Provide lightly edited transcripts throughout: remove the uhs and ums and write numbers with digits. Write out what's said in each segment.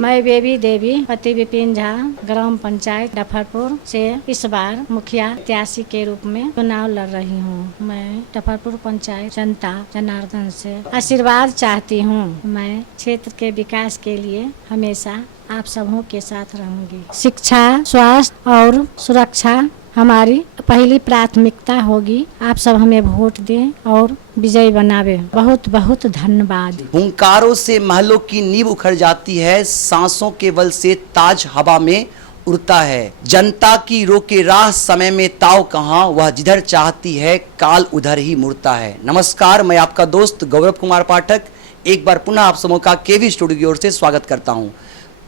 मैं बेबी देवी पति विपिन झा ग्राम पंचायत डफरपुर से इस बार मुखिया प्रत्याशी के रूप में चुनाव लड़ रही हूँ। मैं डफरपुर पंचायत जनता जनार्दन से आशीर्वाद चाहती हूँ। मैं क्षेत्र के विकास के लिए हमेशा आप सबों के साथ रहूंगी। शिक्षा, स्वास्थ्य और सुरक्षा हमारी पहली प्राथमिकता होगी। आप सब हमें वोट दें और विजयी बनावे। बहुत बहुत धन्यवाद। हुंकारों से महलों की नींव उखड़ जाती है, सांसों के बल से ताज हवा में उड़ता है। जनता की रोके राह समय में ताव कहाँ, वह जिधर चाहती है काल उधर ही मुड़ता है। नमस्कार, मैं आपका दोस्त गौरव कुमार पाठक एक बार पुनः आप सबों का केवी स्टूडियो की ओर से स्वागत करता हूं।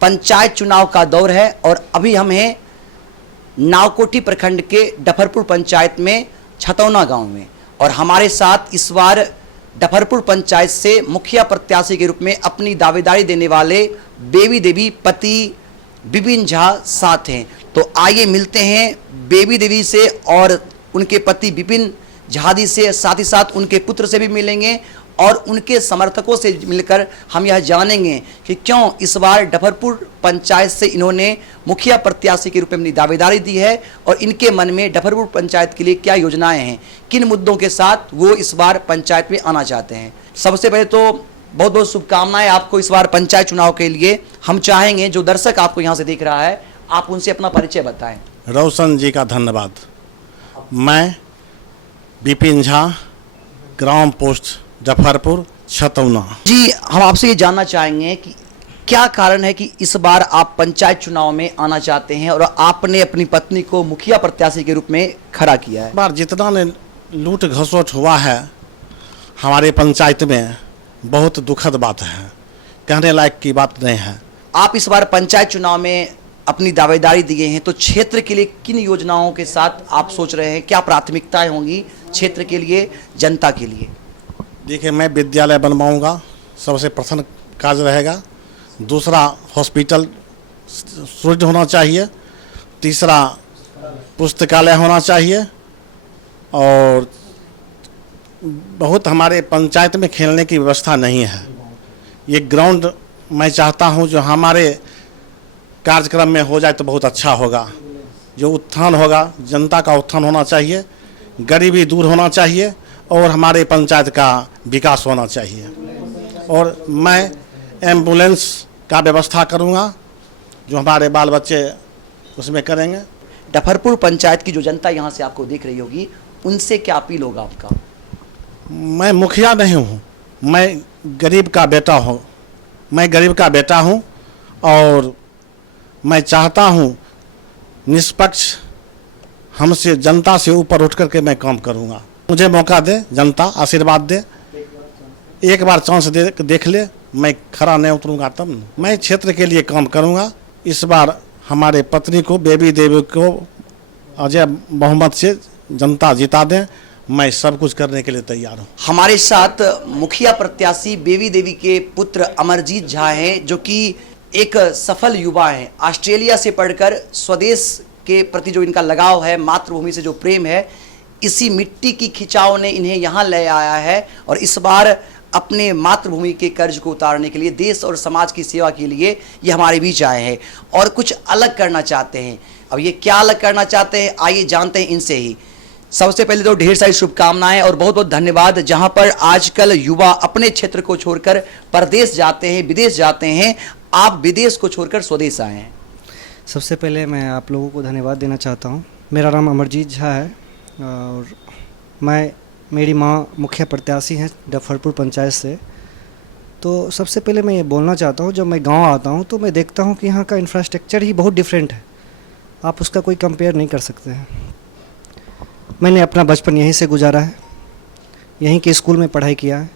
पंचायत चुनाव का दौर है और अभी हम हैं नावकोठी प्रखंड के डफरपुर पंचायत में छतौना गांव में, और हमारे साथ इस बार डफरपुर पंचायत से मुखिया प्रत्याशी के रूप में अपनी दावेदारी देने वाले बेबी देवी पति विपिन झा साथ हैं। तो आइए मिलते हैं बेबी देवी से और उनके पति विपिन झा जी से, साथ ही साथ उनके पुत्र से भी मिलेंगे और उनके समर्थकों से मिलकर हम यह जानेंगे कि क्यों इस बार डफरपुर पंचायत से इन्होंने मुखिया प्रत्याशी के रूप में अपनी दावेदारी दी है और इनके मन में डफरपुर पंचायत के लिए क्या योजनाएं हैं, किन मुद्दों के साथ वो इस बार पंचायत में आना चाहते हैं। सबसे पहले तो बहुत बहुत शुभकामनाएं आपको इस बार पंचायत चुनाव के लिए। हम चाहेंगे जो दर्शक आपको यहाँ से देख रहा है, आप उनसे अपना परिचय बताएं। रोशन जी का धन्यवाद। मैं विपिन झा, ग्राम पोस्ट डफरपुर छतौना। जी, हम आपसे ये जानना चाहेंगे कि क्या कारण है कि इस बार आप पंचायत चुनाव में आना चाहते हैं और आपने अपनी पत्नी को मुखिया प्रत्याशी के रूप में खड़ा किया है। इस बार जितना ने लूट घसोट हुआ है हमारे पंचायत में, बहुत दुखद बात है, कहने लायक की बात नहीं है। आप इस बार पंचायत चुनाव में अपनी दावेदारी दिए हैं, तो क्षेत्र के लिए किन योजनाओं के साथ आप सोच रहे हैं, क्या प्राथमिकताएं होंगी क्षेत्र के लिए, जनता के लिए? देखिए, मैं विद्यालय बनवाऊंगा, सबसे प्रथम कार्य रहेगा। दूसरा, हॉस्पिटल सुदृढ़ होना चाहिए। तीसरा, पुस्तकालय होना चाहिए। और बहुत हमारे पंचायत में खेलने की व्यवस्था नहीं है। ये ग्राउंड मैं चाहता हूं जो हमारे कार्यक्रम में हो जाए तो बहुत अच्छा होगा। जो उत्थान होगा, जनता का उत्थान होना चाहिए, गरीबी दूर होना चाहिए और हमारे पंचायत का विकास होना चाहिए। और मैं एम्बुलेंस का व्यवस्था करूंगा, जो हमारे बाल बच्चे उसमें करेंगे। डफरपुर पंचायत की जो जनता यहाँ से आपको देख रही होगी, उनसे क्या अपील होगा आपका? मैं मुखिया नहीं हूँ, मैं गरीब का बेटा हूँ। मैं गरीब का बेटा हूँ और मैं चाहता हूँ निष्पक्ष हमसे, जनता से ऊपर उठ करके मैं काम करूँगा। मुझे मौका दे, जनता आशीर्वाद दे, एक बार चांस देख ले, मैं खड़ा नहीं उतरूंगा तब न। मैं क्षेत्र के लिए काम करूंगा। इस बार हमारे पत्नी को, बेबी देवी को अजय बहुमत से जनता जिता दें, मैं सब कुछ करने के लिए तैयार हूं। हमारे साथ मुखिया प्रत्याशी बेबी देवी के पुत्र अमरजीत झा हैं, जो कि एक सफल युवा हैं। ऑस्ट्रेलिया से पढ़कर स्वदेश के प्रति जो इनका लगाव है, मातृभूमि से जो प्रेम है, इसी मिट्टी की खिंचाव ने इन्हें यहाँ ले आया है और इस बार अपने मातृभूमि के कर्ज को उतारने के लिए, देश और समाज की सेवा के लिए ये हमारे बीच आए हैं और कुछ अलग करना चाहते हैं। अब ये क्या अलग करना चाहते हैं, आइए जानते हैं इनसे ही। सबसे पहले तो ढेर सारी शुभकामनाएं और बहुत बहुत धन्यवाद। जहां पर आजकल युवा अपने क्षेत्र को छोड़कर परदेश जाते हैं, विदेश जाते हैं, आप विदेश को छोड़कर स्वदेश आए हैं। सबसे पहले मैं आप लोगों को धन्यवाद देना चाहता हूं। मेरा नाम अमरजीत झा है और मेरी माँ मुखिया प्रत्याशी हैं डफरपुर पंचायत से। तो सबसे पहले मैं ये बोलना चाहता हूँ, जब मैं गांव आता हूँ तो मैं देखता हूँ कि यहाँ का इंफ्रास्ट्रक्चर ही बहुत डिफरेंट है। आप उसका कोई कंपेयर नहीं कर सकते हैं। मैंने अपना बचपन यहीं से गुजारा है, यहीं के स्कूल में पढ़ाई किया है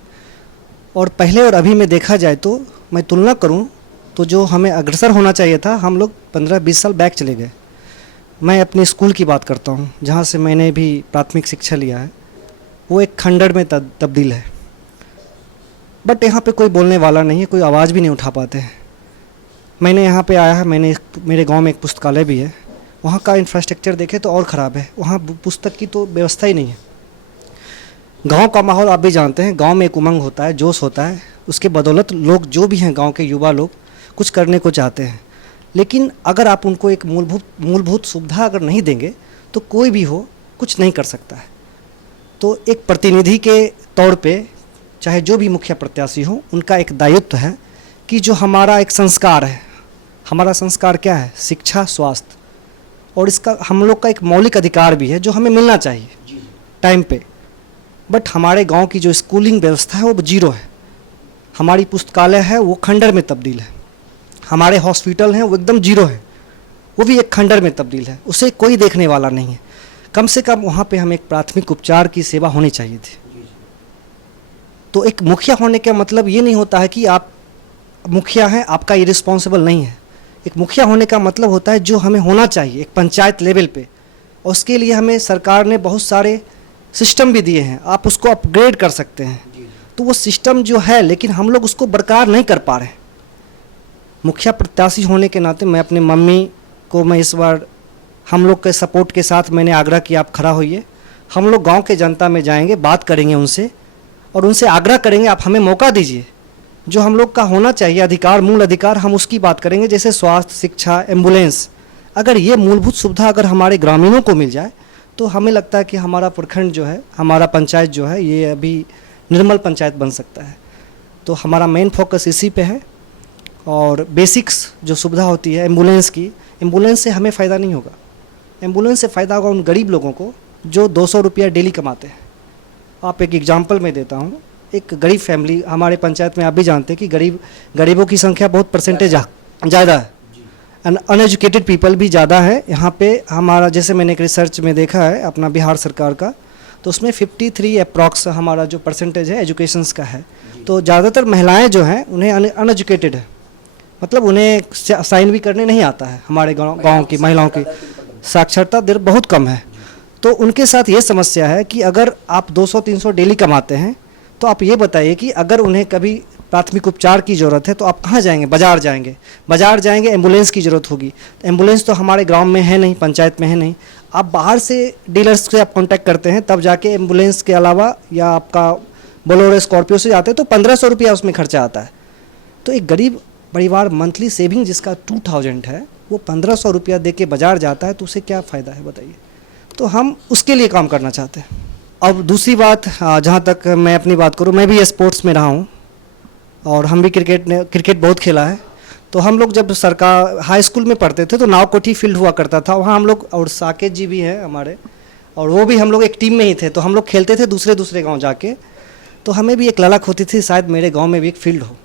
और पहले और अभी में देखा जाए तो मैं तुलना करूँ तो जो हमें अग्रसर होना चाहिए था, हम लोग 15-20 साल बैक चले गए। मैं अपने स्कूल की बात करता हूँ, जहाँ से मैंने भी प्राथमिक शिक्षा लिया है, वो एक खंडर में तब्दील है। बट यहाँ पे कोई बोलने वाला नहीं है, कोई आवाज़ भी नहीं उठा पाते हैं। मैंने यहाँ पे आया है, मेरे गांव में एक पुस्तकालय भी है, वहाँ का इंफ्रास्ट्रक्चर देखे तो और ख़राब है। वहाँ पुस्तक की तो व्यवस्था ही नहीं है। गांव का माहौल आप भी जानते हैं, गांव में एक उमंग होता है, जोश होता है, उसके बदौलत लोग जो भी हैं गांव के युवा लोग कुछ करने को चाहते हैं, लेकिन अगर आप उनको एक मूलभूत सुविधा अगर नहीं देंगे तो कोई भी हो कुछ नहीं कर सकता है। तो एक प्रतिनिधि के तौर पे चाहे जो भी मुखिया प्रत्याशी हो, उनका एक दायित्व है कि जो हमारा एक संस्कार है, हमारा संस्कार क्या है? शिक्षा, स्वास्थ्य, और इसका हम लोग का एक मौलिक अधिकार भी है जो हमें मिलना चाहिए टाइम पे। बट हमारे गांव की जो स्कूलिंग व्यवस्था है वो जीरो है। हमारी पुस्तकालय है वो खंडर में तब्दील है, हमारे हॉस्पिटल हैं वो एकदम जीरो है, वो भी एक खंडर में तब्दील है, उसे कोई देखने वाला नहीं है। कम से कम वहाँ पे हमें एक प्राथमिक उपचार की सेवा होनी चाहिए थी। तो एक मुखिया होने का मतलब ये नहीं होता है कि आप मुखिया हैं, आपका इरिस्पॉन्सिबल नहीं है। एक मुखिया होने का मतलब होता है जो हमें होना चाहिए एक पंचायत लेवल पे, और उसके लिए हमें सरकार ने बहुत सारे सिस्टम भी दिए हैं, आप उसको अपग्रेड कर सकते हैं। तो वो सिस्टम जो है, लेकिन हम लोग उसको बरकरार नहीं कर पा रहे हैं। मुखिया प्रत्याशी होने के नाते मैं अपने मम्मी को मैं इस बार हम लोग के सपोर्ट के साथ मैंने आग्रह किया, आप खड़ा होइए, हम लोग गांव के जनता में जाएंगे, बात करेंगे उनसे और उनसे आग्रह करेंगे आप हमें मौका दीजिए, जो हम लोग का होना चाहिए अधिकार, मूल अधिकार, हम उसकी बात करेंगे, जैसे स्वास्थ्य, शिक्षा, एम्बुलेंस। अगर ये मूलभूत सुविधा अगर हमारे ग्रामीणों को मिल जाए तो हमें लगता है कि हमारा प्रखंड जो है, हमारा पंचायत जो है, ये अभी निर्मल पंचायत बन सकता है। तो हमारा मेन फोकस इसी पे है। और बेसिक्स जो सुविधा होती है एम्बुलेंस की, एम्बुलेंस से हमें फ़ायदा नहीं होगा, एम्बुलेंस से फ़ायदा होगा उन गरीब लोगों को जो 200 रुपया डेली कमाते हैं। आप एक एग्जांपल मैं देता हूँ, एक गरीब फैमिली हमारे पंचायत में, आप भी जानते हैं कि गरीबों की संख्या बहुत परसेंटेज ज़्यादा है, अनएजुकेटेड पीपल भी ज़्यादा है यहाँ पे। हमारा जैसे मैंने एक रिसर्च में देखा है अपना बिहार सरकार का, तो उसमें 53 अप्रॉक्स हमारा जो परसेंटेज है एजुकेशंस का है। तो ज़्यादातर महिलाएं जो हैं उन्हें अनएजुकेटेड है, मतलब उन्हें साइन भी करने नहीं आता है। हमारे गांव की महिलाओं की साक्षरता दर बहुत कम है। तो उनके साथ ये समस्या है कि अगर आप 200-300 डेली कमाते हैं तो आप ये बताइए कि अगर उन्हें कभी प्राथमिक उपचार की ज़रूरत है तो आप कहाँ जाएंगे? बाज़ार जाएंगे, एम्बुलेंस की ज़रूरत होगी, तो एम्बुलेंस तो हमारे गांव में है नहीं, पंचायत में है नहीं। आप बाहर से डीलर्स से आप कांटेक्ट करते हैं तब जाके एम्बुलेंस के अलावा, या आपका बोलेरो स्कॉर्पियो से जाते हैं तो 1500 रुपया उसमें खर्चा आता है। तो एक गरीब परिवार मंथली सेविंग जिसका 2000 है, वो 1500 रुपया दे के बाज़ार जाता है, तो उसे क्या फ़ायदा है बताइए? तो हम उसके लिए काम करना चाहते हैं। अब दूसरी बात, जहाँ तक मैं अपनी बात करूँ, मैं भी स्पोर्ट्स में रहा हूँ और हम भी क्रिकेट बहुत खेला है। तो हम लोग जब सरकार हाई स्कूल में पढ़ते थे तो नावकोठी फील्ड हुआ करता था, वहाँ हम लोग, और साकेत जी भी हैं हमारे, और वो भी हम लोग एक टीम में ही थे। तो हम लोग खेलते थे दूसरे गांव जाके। तो हमें भी एक ललक होती थी शायद मेरे गांव में भी एक फील्ड हो।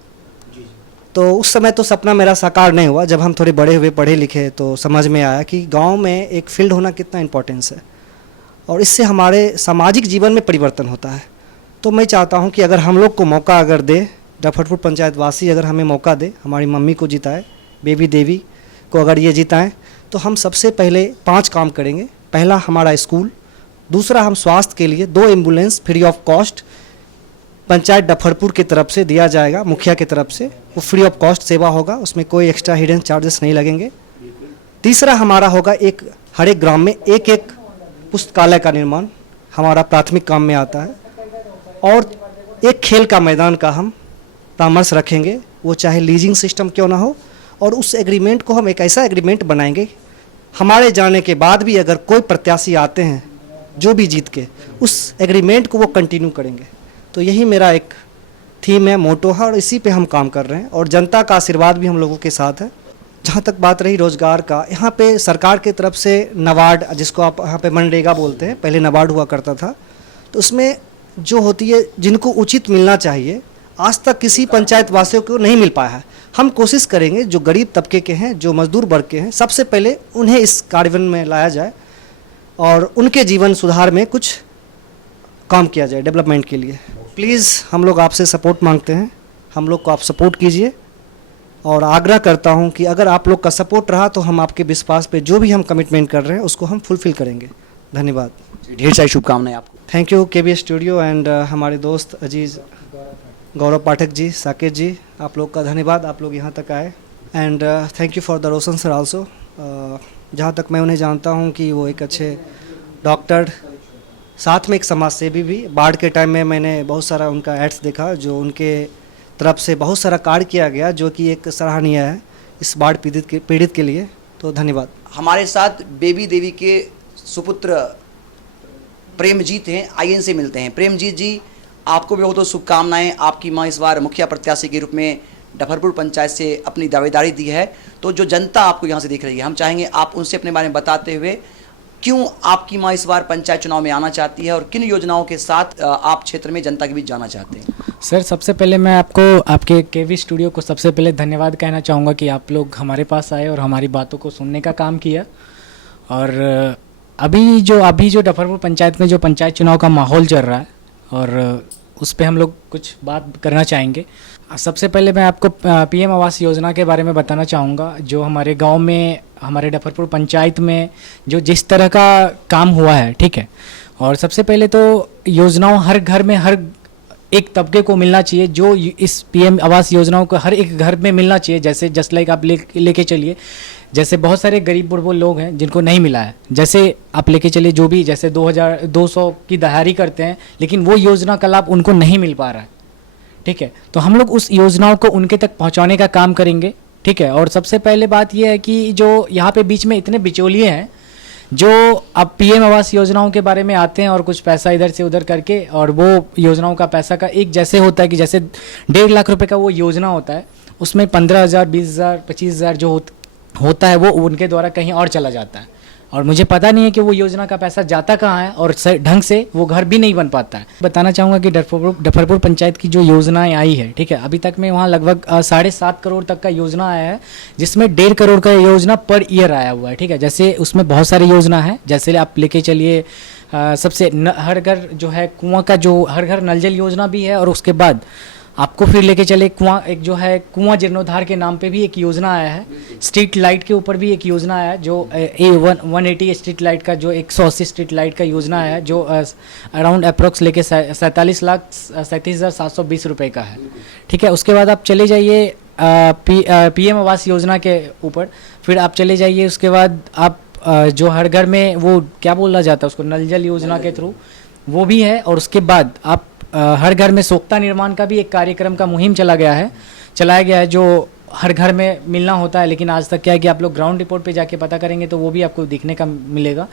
तो उस समय तो सपना मेरा साकार नहीं हुआ। जब हम थोड़े बड़े हुए, पढ़े लिखे, तो समझ में आया कि गाँव में एक फील्ड होना कितना इम्पोर्टेंस है, और इससे हमारे सामाजिक जीवन में परिवर्तन होता है। तो मैं चाहता हूँ कि अगर हम लोग को मौका अगर दे, डफरपुर पंचायत वासी अगर हमें मौका दे, हमारी मम्मी को जिताए, बेबी देवी को अगर ये जिताएं, तो हम सबसे पहले 5 काम करेंगे। पहला हमारा स्कूल, दूसरा हम स्वास्थ्य के लिए 2 ambulance free of cost panchayat Dafarpur की तरफ से दिया जाएगा, मुखिया की तरफ से, वो फ्री ऑफ कॉस्ट सेवा होगा, उसमें कोई एक्स्ट्रा हिडन चार्जेस नहीं लगेंगे। तीसरा हमारा होगा हर एक ग्राम में एक पुस्तकालय का निर्माण, हमारा प्राथमिक काम में आता है। और एक खेल का मैदान का हम परामर्श रखेंगे, वो चाहे लीजिंग सिस्टम क्यों ना हो, और उस एग्रीमेंट को हम एक ऐसा एग्रीमेंट बनाएंगे, हमारे जाने के बाद भी अगर कोई प्रत्याशी आते हैं जो भी जीत के, उस एग्रीमेंट को वो कंटिन्यू करेंगे। तो यही मेरा एक थीम है, मोटो है, और इसी पे हम काम कर रहे हैं, और जनता का आशीर्वाद भी हम लोगों के साथ है। जहाँ तक बात रही रोज़गार का, यहाँ पे सरकार की तरफ से नबार्ड, जिसको आप यहाँ पे मनरेगा बोलते हैं, पहले नबार्ड हुआ करता था, तो उसमें जो होती है जिनको उचित मिलना चाहिए, आज तक किसी पंचायत वासियों को नहीं मिल पाया है। हम कोशिश करेंगे जो गरीब तबके के हैं, जो मजदूर वर्ग के हैं, सबसे पहले उन्हें इस कार्यान्वयन में लाया जाए और उनके जीवन सुधार में कुछ काम किया जाए डेवलपमेंट के लिए। प्लीज़ हम लोग आपसे सपोर्ट मांगते हैं, हम लोग को आप सपोर्ट कीजिए, और आग्रह करता हूं कि अगर आप लोग का सपोर्ट रहा तो हम आपके विश्वास पे जो भी हम कमिटमेंट कर रहे हैं उसको हम फुलफिल करेंगे। धन्यवाद, ढेर सारी शुभकामनाएं आपको। Thank you KB studio and हमारे दोस्त अजीज़ गौरव पाठक जी, साकेत जी, आप लोग का धन्यवाद, आप लोग यहाँ तक आए। And thank you for the Roshan sir also. जहाँ तक मैं उन्हें जानता हूँ कि वो एक अच्छे डॉक्टर, साथ में एक समाज सेवी भी। बाढ़ के टाइम में मैंने बहुत सारा उनका एड्स देखा, जो उनके तरफ से बहुत सारा कार्य किया गया, जो कि एक सराहनीय है। इस बाढ़ पीड़ित के लिए। तो धन्यवाद। हमारे साथ बेबी देवी के सुपुत्र प्रेमजीत हैं, आइए इनसे मिलते हैं। प्रेमजीत जी, आपको भी बहुत शुभकामनाएं। आपकी मां इस बार मुखिया प्रत्याशी के रूप में डफरपुर पंचायत से अपनी दावेदारी दी है। तो जो जनता आपको यहाँ से देख रही है, हम चाहेंगे आप उनसे अपने बारे में बताते हुए क्यों आपकी मां इस बार पंचायत चुनाव में आना चाहती है और किन योजनाओं के साथ आप क्षेत्र में जनता के बीच जाना चाहते हैं। सर, सबसे पहले मैं आपको आपके केवी स्टूडियो को सबसे पहले धन्यवाद कहना चाहूँगा कि आप लोग हमारे पास आए और हमारी बातों को सुनने का काम किया। और अभी जो डफरपुर पंचायत में जो पंचायत चुनाव का माहौल चल रहा है और उस पर हम लोग कुछ बात करना चाहेंगे। सबसे पहले मैं आपको पीएम आवास योजना के बारे में बताना चाहूँगा। जो हमारे गांव में, हमारे डफरपुर पंचायत में जो जिस तरह का काम हुआ है, ठीक है। और सबसे पहले तो योजनाओं हर घर में हर एक तबके को मिलना चाहिए। जो इस पीएम आवास योजनाओं को हर एक घर में मिलना चाहिए। जैसे जस्ट लाइक आप लेके चलिए, जैसे बहुत सारे गरीब बुढ़बो लोग हैं जिनको नहीं मिला है। जैसे आप लेके चलिए, जो भी जैसे 2200 की दहाड़ी करते हैं, लेकिन वो योजना का लाभ उनको नहीं मिल पा रहा है, ठीक है। तो हम लोग उस योजनाओं को उनके तक पहुंचाने का काम करेंगे, ठीक है। और सबसे पहले बात यह है कि जो यहाँ पे बीच में इतने बिचौलिए हैं जो अब पीएम आवास योजनाओं के बारे में आते हैं और कुछ पैसा इधर से उधर करके, और वो योजनाओं का पैसा का एक जैसे होता है कि जैसे 1.5 लाख रुपए का वो योजना होता है, उसमें 15,000, 20,000, 25,000 जो होता है वो उनके द्वारा कहीं और चला जाता है। और मुझे पता नहीं है कि वो योजना का पैसा जाता कहाँ है और ढंग से वो घर भी नहीं बन पाता है। बताना चाहूँगा कि डफरपुर पंचायत की जो योजनाएं आई है, ठीक है, अभी तक में वहाँ लगभग 7.5 करोड़ तक का योजना आया है, जिसमें 1.5 करोड़ का योजना पर ईयर आया हुआ है, ठीक है। जैसे उसमें बहुत सारी योजना है, जैसे आप लेके चलिए सबसे हर घर जो है कुआं का, जो हर घर नल जल योजना भी है। और उसके बाद आपको फिर लेके चले कुआं जीर्णोद्धार के नाम पे भी एक योजना आया है। स्ट्रीट लाइट के ऊपर भी एक योजना आया है, जो 180 स्ट्रीट लाइट का, जो 180 स्ट्रीट लाइट का योजना आया है, जो अराउंड अप्रोक्स लेके 47,37,720 रुपए का है, ठीक है। उसके बाद आप चले जाइए पीएम आवास योजना के ऊपर, फिर आप चले जाइए उसके बाद आप जो हर घर में वो क्या बोला जाता है उसको, नल जल योजना के थ्रू वो भी है। और उसके बाद आप हर घर में सोख्ता निर्माण का भी एक कार्यक्रम का मुहिम चलाया गया है, जो हर घर में मिलना होता है। लेकिन आज तक क्या है कि आप लोग ग्राउंड रिपोर्ट पे जाके पता करेंगे तो वो भी आपको दिखने का मिलेगा।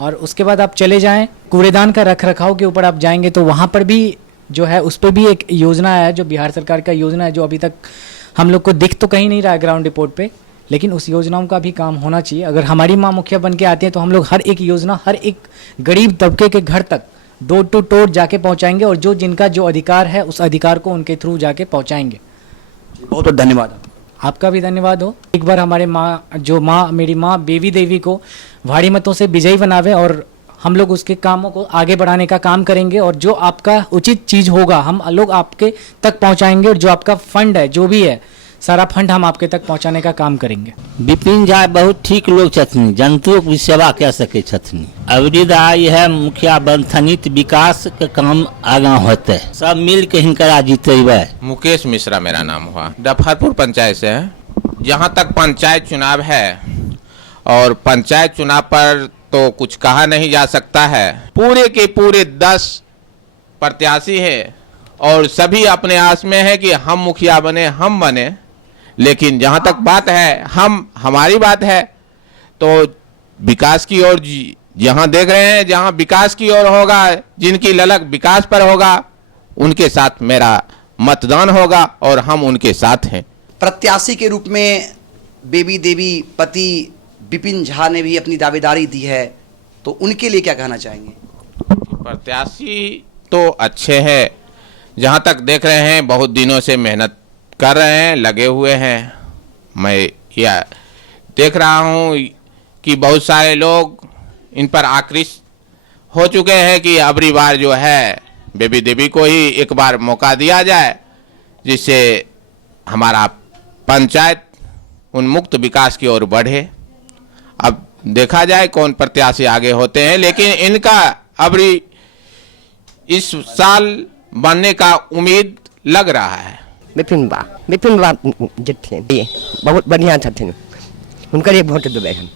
और उसके बाद आप चले जाएं कूड़ेदान का रख रखाव के ऊपर आप जाएंगे तो वहाँ पर भी जो है उस पर भी एक योजना है, जो बिहार सरकार का योजना है, जो अभी तक हम लोग को दिख तो कहीं नहीं रहा है ग्राउंड रिपोर्ट पे, लेकिन उस योजनाओं का भी काम होना चाहिए। अगर हमारी माँ मुखिया बन के आती है तो हम लोग हर एक योजना हर एक गरीब तबके के घर तक डोर टू डोर जाके पहुंचाएंगे और जिनका जो अधिकार है उस अधिकार को उनके थ्रू जाके पहुंचाएंगे। बहुत बहुत धन्यवाद। आपका भी धन्यवाद हो। एक बार हमारे मेरी माँ बेबी देवी को भारी मतों से विजयी बनावे और हम लोग उसके कामों को आगे बढ़ाने का काम करेंगे। और जो आपका उचित चीज़ होगा हम लोग आपके तक पहुंचाएंगे, और जो आपका फंड है जो भी है सारा फंड हम आपके तक पहुंचाने का काम करेंगे। विपिन झा बहुत ठीक लोग छथिन, जनतो की सेवा कह सके छथिन। अवधि आई है मुखिया बनथनित विकास के काम आगा होते, सब मिल के हिंकरा जीतेबे। मुकेश मिश्रा मेरा नाम हुआ, डफरपुर पंचायत से है। जहाँ तक पंचायत चुनाव है, और पंचायत चुनाव पर तो कुछ कहा नहीं जा सकता है। पूरे के पूरे 10 प्रत्याशी है और सभी अपने आस में है कि हम मुखिया बने, हम बने। लेकिन जहाँ तक बात है, हमारी बात है तो विकास की ओर, जहाँ देख रहे हैं जहाँ विकास की ओर होगा, जिनकी ललक विकास पर होगा, उनके साथ मेरा मतदान होगा और हम उनके साथ हैं। प्रत्याशी के रूप में बेबी देवी पति विपिन झा ने भी अपनी दावेदारी दी है, तो उनके लिए क्या कहना चाहेंगे? प्रत्याशी तो अच्छे हैं, जहाँ तक देख रहे हैं बहुत दिनों से मेहनत कर रहे हैं, लगे हुए हैं। मैं यह देख रहा हूँ कि बहुत सारे लोग इन पर आकृष्ट हो चुके हैं कि अबरी बार जो है बेबी देवी को ही एक बार मौका दिया जाए, जिससे हमारा पंचायत उन्मुक्त विकास की ओर बढ़े। अब देखा जाए कौन प्रत्याशी आगे होते हैं, लेकिन इनका अबरी इस साल बनने का उम्मीद लग रहा है। विपिन बा जितने बहुत बढ़िया छथिन, उनका एक वोट देवे हम।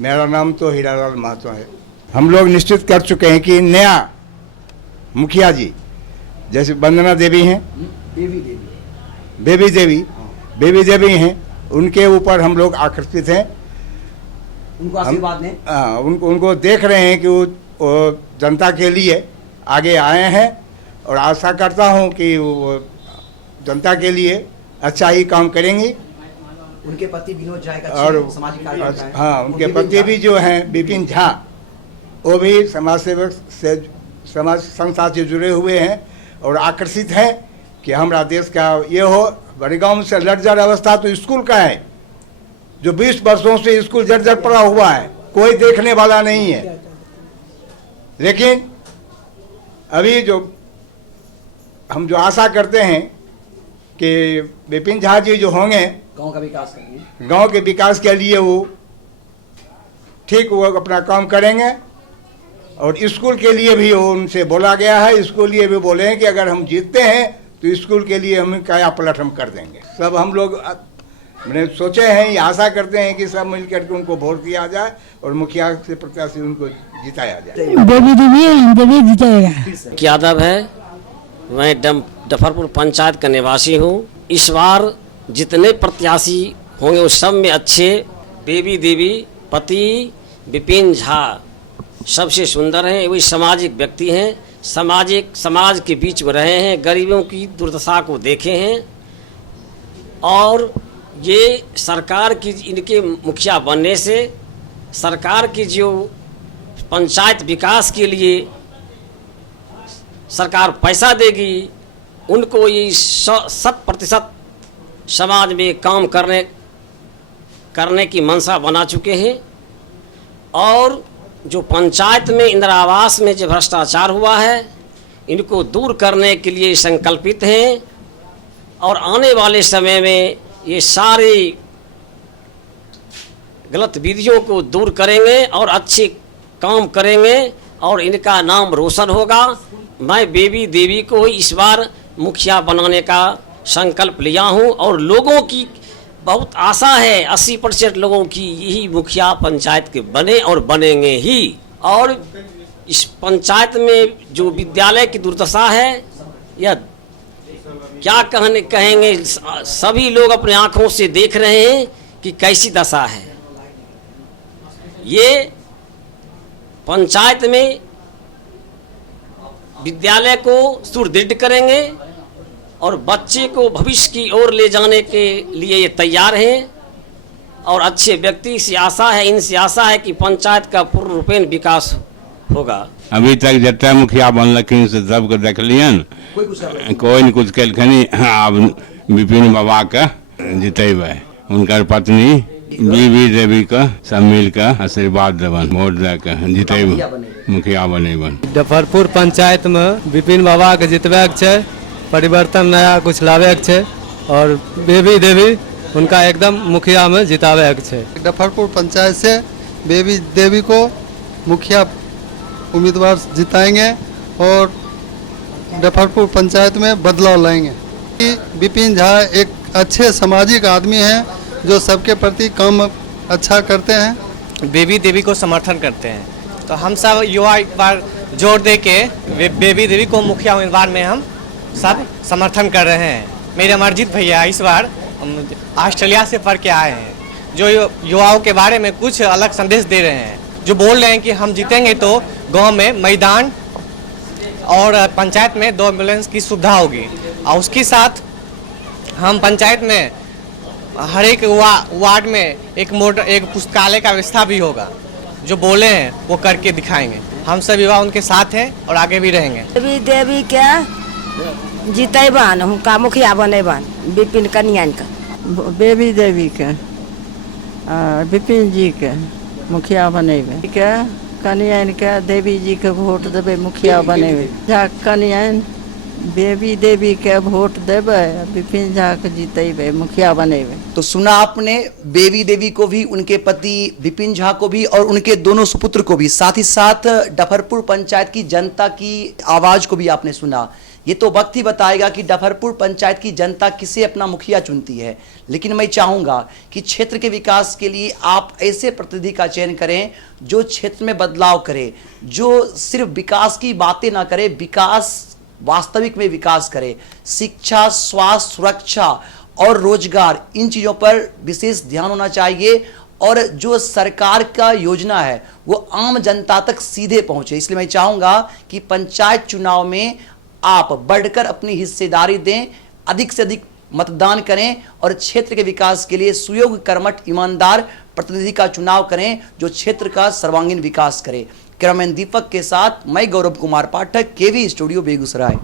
मेरा नाम तो हीरालाल महतो है। हम लोग निश्चित कर चुके हैं कि नया मुखिया जी, जैसे वंदना देवी हैं, बेबी देवी हैं, उनके ऊपर हम लोग आकर्षित हैं। उनको आशीर्वाद दें। उनको देख रहे हैं कि वो जनता के लिए आगे आए हैं और आशा करता हूं कि वो जनता के लिए अच्छा ही काम करेंगी। उनके पति विनोद झा का और सामाजिक कार्यकर्ता हैं। हाँ, उनके पति भी जो हैं विपिन झा, वो भी समाज सेवक से, समाज संस्था से जुड़े हुए हैं और आकर्षित हैं कि हमारा देश का ये हो। बड़े गाँव से लड़जड़ अवस्था तो स्कूल का है, जो 20 वर्षों से स्कूल जर्जर पड़ा हुआ है, कोई देखने वाला नहीं है। लेकिन अभी जो हम जो आशा करते हैं कि विपिन झा जी जो होंगे, गांव का विकास करेंगे, गांव के विकास के लिए वो ठीक वो अपना काम करेंगे। और स्कूल के लिए भी वो उनसे बोला गया है, स्कूल लिए भी बोले हैं कि अगर हम जीतते हैं तो स्कूल के लिए हम काया पलट हम कर देंगे। सब हम लोग मैंने सोचे हैं, ये आशा करते हैं कि सब मिलकर के उनको वोट दिया जाए और मुखिया से प्रत्याशी उनको जिताया जाए। देवी जिताएगा। यादव है, मैं डफरपुर पंचायत का निवासी हूँ। इस बार जितने प्रत्याशी होंगे उस सब में अच्छे बेबी देवी पति विपिन झा सबसे सुंदर हैं। वही सामाजिक व्यक्ति हैं, समाज के बीच में रहे हैं, गरीबों की दुर्दशा को देखे हैं और ये सरकार की इनके मुखिया बनने से सरकार की जो पंचायत विकास के लिए सरकार पैसा देगी, उनको ये 100% समाज में काम करने की मंशा बना चुके हैं। और जो पंचायत में इंदिरा आवास में जो भ्रष्टाचार हुआ है, इनको दूर करने के लिए संकल्पित हैं और आने वाले समय में ये सारी गलत विधियों को दूर करेंगे और अच्छे काम करेंगे और इनका नाम रोशन होगा। मैं बेबी देवी को इस बार मुखिया बनाने का संकल्प लिया हूं और लोगों की बहुत आशा है, 80% लोगों की यही मुखिया पंचायत के बने और बनेंगे ही। और इस पंचायत में जो विद्यालय की दुर्दशा है, या क्या कहेंगे, सभी लोग अपने आंखों से देख रहे हैं कि कैसी दशा है। ये पंचायत में विद्यालय को सुदृढ़ करेंगे और बच्चे को भविष्य की ओर ले जाने के लिए ये तैयार हैं और अच्छे व्यक्ति से आशा है, इनसे आशा है कि पंचायत का पूर्ण रूपेण विकास होगा। अभी तक जतने मुखिया बनलखिन से सबके देखलियन, कोई न कुछ कलखनी। अब विपिन बाबा के जितेबे, उनकर पत्नी बीबी देवी का सब मिल के आशीर्वाद देवन, वोट दे के जितेबे, मुखिया बनेबन। डफरपुर पंचायत में विपिन बाबा के जितबे के छै, परिवर्तन नया कुछ लावे के छै और बेबी देवी उनका एकदम मुखिया में जितावे के छै। डफरपुर पंचायत से बेबी देवी को मुखिया उम्मीदवार जिताएंगे और डफरपुर पंचायत में बदलाव लाएंगे। विपिन झा एक अच्छे सामाजिक आदमी हैं जो सबके प्रति काम अच्छा करते हैं। बेबी देवी को समर्थन करते हैं, तो हम सब युवा एक बार जोर दे के बेबी देवी को मुखिया उम्मीदवार में हम सब समर्थन कर रहे हैं। मेरे अमरजीत भैया इस बार ऑस्ट्रेलिया से पढ़ के आए हैं, जो युवाओं के बारे में कुछ अलग संदेश दे रहे हैं, जो बोल रहे हैं कि हम जीतेंगे तो गांव में मैदान और पंचायत में 2 एम्बुलेंस की सुविधा होगी और उसके साथ हम पंचायत में हर एक वार्ड में एक पुस्तकालय का व्यवस्था भी होगा। जो बोले हैं वो करके दिखाएंगे। हम सब युवा उनके साथ हैं और आगे भी रहेंगे। बेबी देवी के जितेबन, उनका मुखिया बनेबन, विपिन कन्यान का। बेबी देवी के विपिन जी के मुखिया बनेबे, के कन्यान के देवी जी के वोट देवे, मुखिया बनेबे। झा कन्यान बेबी देवी के वोट देवे, विपिन झा के जीतेबे, मुखिया बनेबे। तो सुना आपने, बेबी देवी को भी, उनके पति विपिन झा को भी और उनके दोनों सुपुत्र को भी, साथ ही साथ डफरपुर पंचायत की जनता की आवाज को भी आपने सुना। ये तो वक्त ही बताएगा कि डफरपुर पंचायत की जनता किसे अपना मुखिया चुनती है, लेकिन मैं चाहूंगा कि क्षेत्र के विकास के लिए आप ऐसे प्रतिनिधि का चयन करें जो क्षेत्र में बदलाव करे, जो सिर्फ विकास की बातें ना करे, विकास वास्तविक में विकास करे। शिक्षा, स्वास्थ्य, सुरक्षा और रोजगार, इन चीज़ों पर विशेष ध्यान होना चाहिए और जो सरकार का योजना है वो आम जनता तक सीधे पहुंचे। इसलिए मैं चाहूँगा कि पंचायत चुनाव में आप बढ़कर अपनी हिस्सेदारी दें, अधिक से अधिक मतदान करें और क्षेत्र के विकास के लिए सुयोग्य, कर्मठ, ईमानदार प्रतिनिधि का चुनाव करें जो क्षेत्र का सर्वांगीण विकास करे। कैमरामैन दीपक के साथ मैं गौरव कुमार पाठक, केवी स्टूडियो, बेगूसराय।